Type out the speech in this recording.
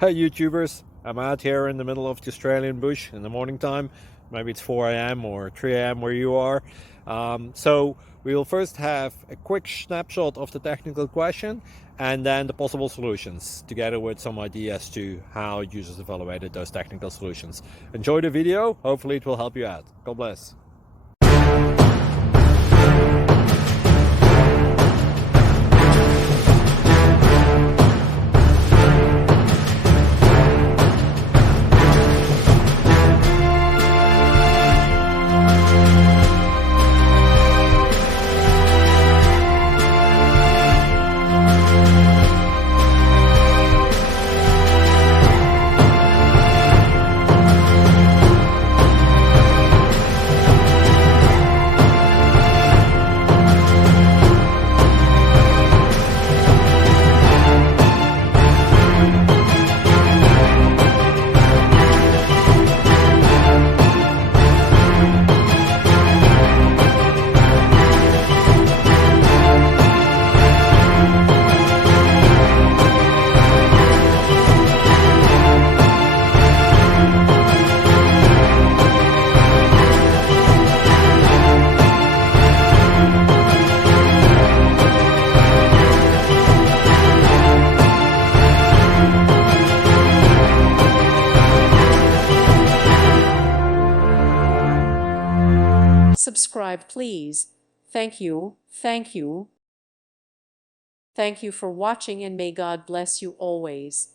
Hey YouTubers, I'm out here in the middle of the Australian bush in the morning time. Maybe it's 4 a.m. or 3 a.m. where you are. So we will first have a quick snapshot of the technical question and then the possible solutions, together with some ideas to how users evaluated those technical solutions. Enjoy the video, hopefully it will help you out. God bless. Subscribe, please. Thank you. Thank you. Thank you for watching, and may God bless you always.